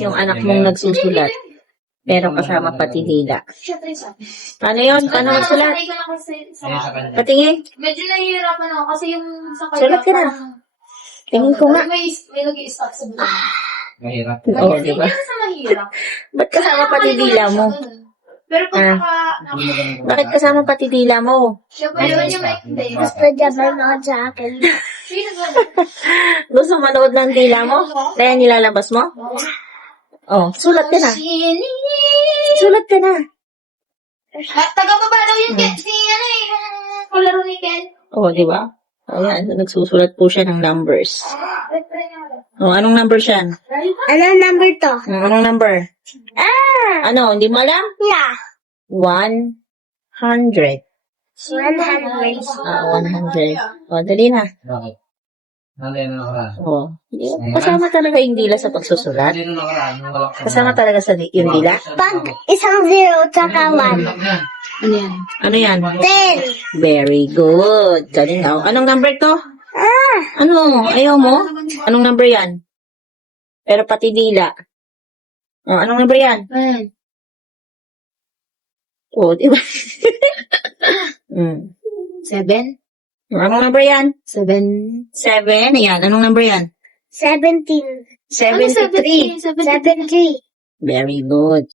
Yung anak mong nagsusulat. Pero kasama pati dila. Paano yun? Paano magsulat? Patingin. Medyo nahihirapan ako kasi yung sa kanya. Sulat ka na. Tingin ko nga. May nag-i-stop sa buhay. Mahirap. Oo, di ba? Hindi sa mahirap. Ba't kasama pati dila mo? Pero pag Bakit kasama pati dila mo? siya pa naman yung maikli. Gusto niya manood sa akin. Gusto manood ng dila mo? Kaya nilalabas mo? Oh, sulat ka na. Sulat ka na. Taga-baba daw yung Ken. Si ano eh, yung kalaro ni Ken. Oh, di ba? Ayan, nagsusulat po siya ng numbers. Oh, anong number siya? Ano number to? Anong number? Ano, hindi mo alam? Yeah. 100. 100. 100. Oh, dali na. Bakit? Nalay na nakaraan. Oh, kasama talaga yung dila sa pagsusulat. Hindi na nakaraan. Wala ka. Kasama talaga sa yung dila. Pag isang 0 tsaka 1. Ano yan? 10. Very good. Galing daw. Anong number to? Ano? Ayaw mo? Anong number yan? Pero pati dila. Oh, anong number yan? Oh, di ba? 7? Anong number yan? 7. 7. Ayan. Anong number yan? 17. 73. 73. Very good.